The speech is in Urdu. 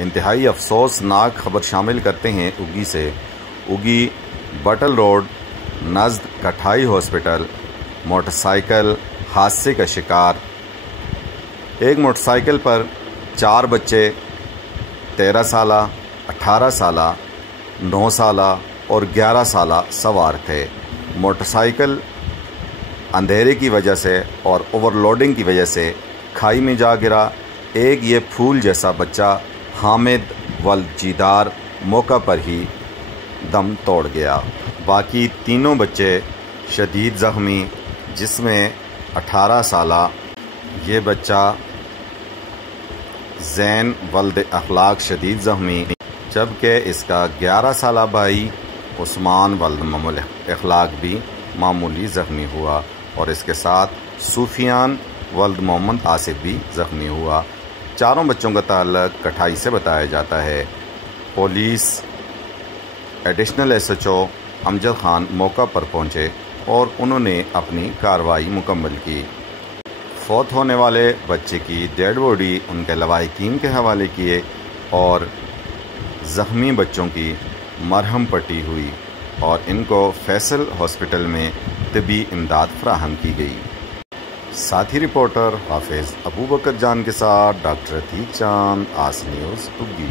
انتہائی افسوسناک خبر شامل کرتے ہیں اگی سے۔ اگی بٹل روڈ نزد کٹھائی ہاسپٹل موٹر سائیکل حادثے کا شکار۔ ایک موٹر سائیکل پر 4 بچے 13 سالہ، 18 سالہ، 9 سالہ اور 11 سالہ سوار تھے۔ موٹر سائیکل اندھیرے کی وجہ سے اور اوور لوڈنگ کی وجہ سے کھائی میں جا گرا۔ ایک یہ پھول جیسا بچہ حامد ولد جیدار موقع پر ہی دم توڑ گیا۔ باقی تینوں بچے شدید زخمی، جس میں 18 سالہ یہ بچہ زین ولد اخلاق شدید زخمی، جبکہ اس کا 11 سالہ بھائی عثمان ولد محمد اخلاق بھی معمولی زخمی ہوا، اور اس کے ساتھ سفیان ولد محمد آصف بھی زخمی ہوا۔ چاروں بچوں کا تعلق کٹھائی سے بتایا جاتا ہے۔ Police additional SHO Amjad Khan موقع پر پہنچے اور انہوں نے اپنی کارروائی مکمل کی۔ فوت ہونے والے بچے کی ڈیڈ باڈی ان کے لواحقین کے حوالے کیے اور زخمی بچوں کی مرہم پٹی ہوئی اور ان کو فیصل ہاسپٹل میں طبی امداد فراہم کی گئی۔ ساتھی رپورٹر حافظ ابوبکر جان کے ساتھ ڈاکٹر عتیق چاند، آس نیوز اگی۔